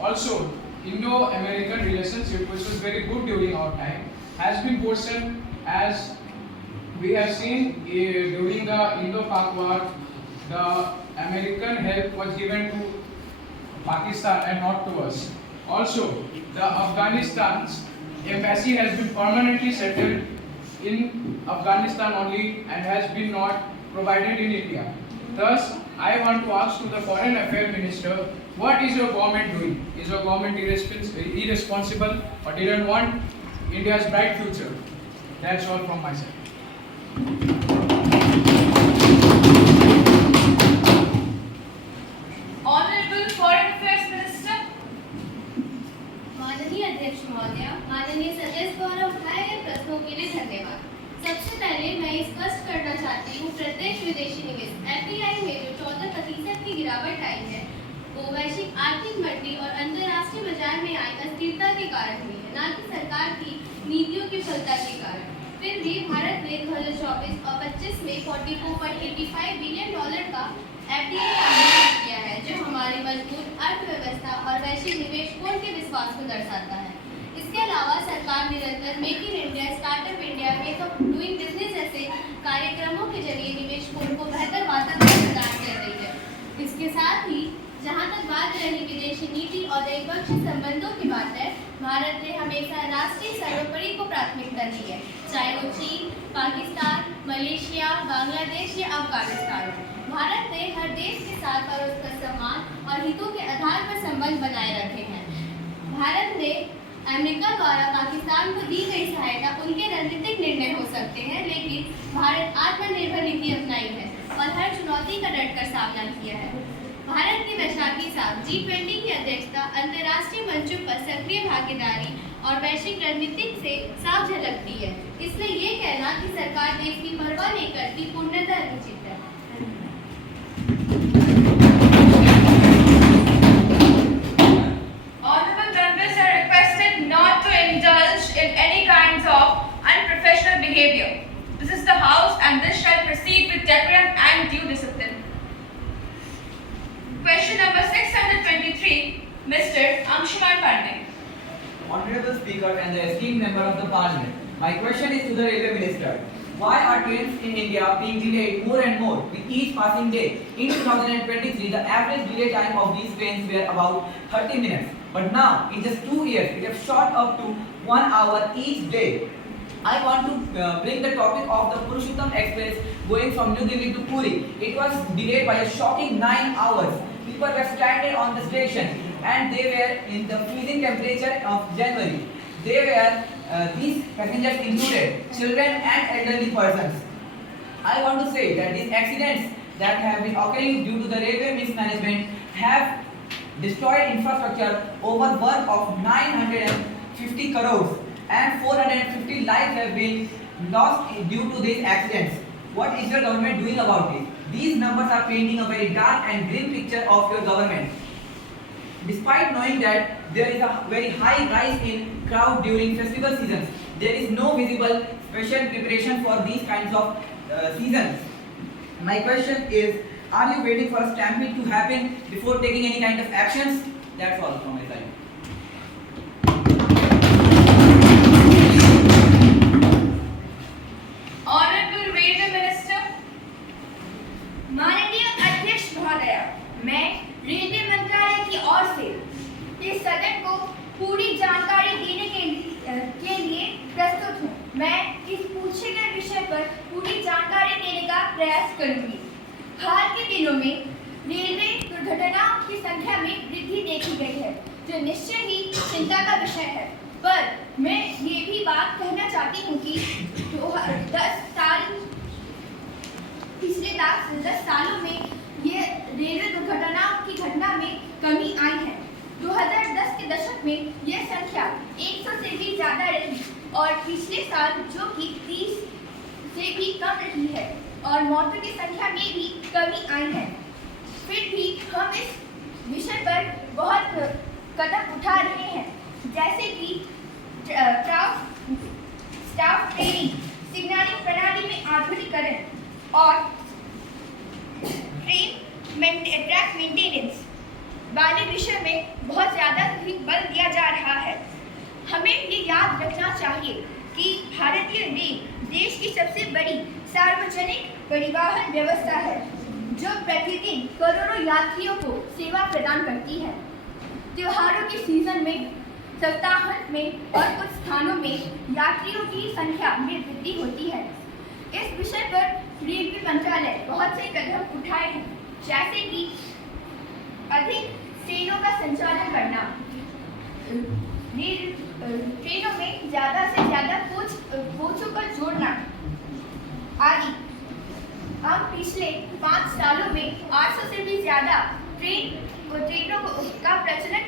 Also, Indo-American relationship, which was very good during our time, has been worsened as we have seen during the Indo-Pak war, the American help was given to Pakistan and not to us. Also, the Afghanistan's embassy has been permanently settled in Afghanistan only and has been not provided in India. Thus, I want to ask to the Foreign Affairs Minister, what is your government doing? Is your government irresponsible or didn't want India's bright future? That's all from my side. Honorable Foreign Affairs Minister. माननीय अध्यक्ष महोदय, माननीय सदस्य द्वारा उठाए गए प्रश्नों के लिए धन्यवाद। सबसे पहले मैं स्पष्ट करना चाहती हूँ, प्रत्यक्ष विदेशी निवेश FDI में जो 14% की गिरावट आई है, वो वैश्विक आर्थिक मंदी और अंतर्राष्ट्रीय बाजार में आई अस्थिरता के कारण हुई है, न कि सरकार की नीतियों की विफलता के कारण। फिर भी भारत ने 2024 और 25 में $44.85 बिलियन का FDI आमंत्रित किया है, जो हमारी मजबूत अर्थव्यवस्था और वैश्विक निवेशकों के विश्वास को दर्शाता है। इसके अलावा सरकार निरंतर make in India, startup India, make of doing business जैसे कार्यक्रमों के जरिए निवेशकों को बेहतर वातावरण प्रदान कर रही है। इसके साथ ही जहां तक बात रही विदेशी नीति और द्विपक्षीय संबंधों की बात है, भारत ने हमेशा राष्ट्रीय सर्वोपरि को प्राथमिकता दी है, चाहे वो चीन, पाकिस्तान, मलेशिया, बांग्लादेश या अफगानिस्तान। भारत ने हर देश के साथ परस्पर सम्मान और हितों के आधार पर संबंध बनाए रखे हैं। भारत ने अमेरिका द्वारा पाकिस्तान को दी गई सहायता उनके रणनीतिक निर्णय हो सकते हैं, लेकिन भारत आत्मनिर्भर नीति अपनाई है और हर चुनौती का डटकर सामना किया है। भारत की वैशाखी साहब G20 की अध्यक्षता अंतर्राष्ट्रीय मंचों पर सक्रिय भागीदारी और वैश्विक रणनीति से साफ झलकती है। इसलिए ये कहना कि सरकार देश की परवाह नहीं करती पूर्णतः अनुचित है। Honorable members are requested not to indulge in any kinds of unprofessional behavior. This is the House and this shall proceed with decorum and due discipline. Question number 623, Mr. Anshuman Pandey. Honorable Speaker and the esteemed member of the Parliament, my question is to the Railway Minister. Why are trains in India being delayed more and more with each passing day? In 2023, the average delay time of these trains were about 30 minutes. But now, in just 2 years, it has shot up to 1 hour each day. I want to bring the topic of the Purushottam Express going from New Delhi to Puri. It was delayed by a shocking 9 hours. People were stranded on the station and they were in the freezing temperature of January. These passengers included children and elderly persons. I want to say that these accidents that have been occurring due to the railway mismanagement have destroyed infrastructure over worth of 950 crores and 450 lives have been lost due to these accidents. What is your government doing about it? These numbers are painting a very dark and grim picture of your government. Despite knowing that there is a very high rise in crowd during festival seasons, there is no visible special preparation for these kinds of seasons. My question is, are you waiting for a stampede to happen before taking any kind of actions? That's all from my side. Honorable Railway Minister. माननीय अध्यक्ष महोदय, मैं railway मंत्रालय की ओर से इस सदन को पूरी जानकारी देने के लिए प्रस्तुत हूँ। मैं इस पूछे गए विषय पर पूरी जानकारी देने का प्रयास करूँगी। हाल के दिनों में रेलवे दुर्घटनाओं की संख्या में वृद्धि देखी गई है, जो निश्चय ही चिंता का विषय है। पर मैं ये भी बात कहना चाहती हूँ कि पिछले 10 सालों में ये रेलवे दुर्घटनाओं की घटना में कमी आई है। 2010 के दशक में यह संख्या 100 से भी ज़्यादा रही और पिछले साल जो कि 30 से भी कम रही है और मौतों की संख्या में भी कमी आई है। फिर भी हम इस विषय पर बहुत कदम उठा रहे हैं, जैसे कि स्टाफ ट्रेनिंग, सिग्नलिंग प्रणाली में आधुनिकीकरण और ट्रैक मेंटेनेंस वाले विषय में बहुत ज़्यादा अधिक बल दिया जा रहा है। हमें ये याद रखना चाहिए कि भारतीय रेल देश की सबसे बड़ी सार्वजनिक परिवहन व्यवस्था है, जो प्रतिदिन करोड़ों यात्रियों को सेवा प्रदान करती है। त्योहारों के सीजन में, सप्ताहांत में और कुछ स्थानों में यात्रियों की संख्या में वृद्धि होती है। इस विषय पर रेलवे मंत्रालय बहुत से कदम उठाए हैं, जैसे कि अधिक ट्रेनों का संचालन करना, ट्रेनों में ज़्यादा से ज़्यादा कोचों को जोड़ना आदि। हम पिछले 5 सालों में 800 से भी ज़्यादा ट्रेनों का प्रचलन